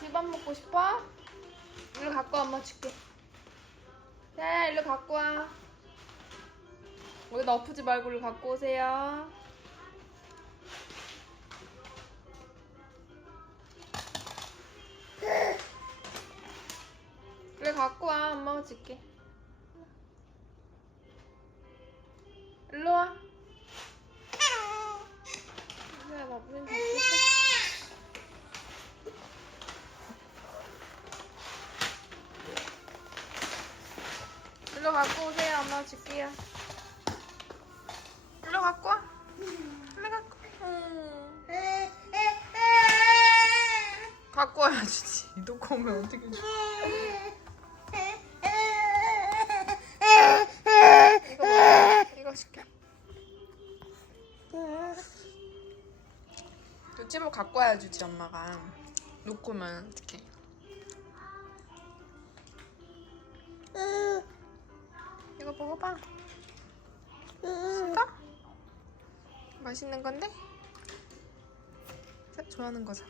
비밥 먹고 싶어? 일로 갖고 와 엄마 줄게. 자 일로 갖고 와. 여기다 엎지 말고 일로 갖고 오세요. 일로 갖고 와 엄마가 줄게. 일로 와 일로 갖고 오세요. 엄마 줄게요. 일로 갖고 와. 일로 갖고. 음. 갖고 와야 주지. 놓고 오면 어떻게 줘? 이거 먹어. 이거 줄게. 요즘을 갖고 와야 주지 엄마가. 놓고 오면 어떡해. 먹어봐. 쓸까? 맛있는 건데? 자, 좋아하는 거잖아.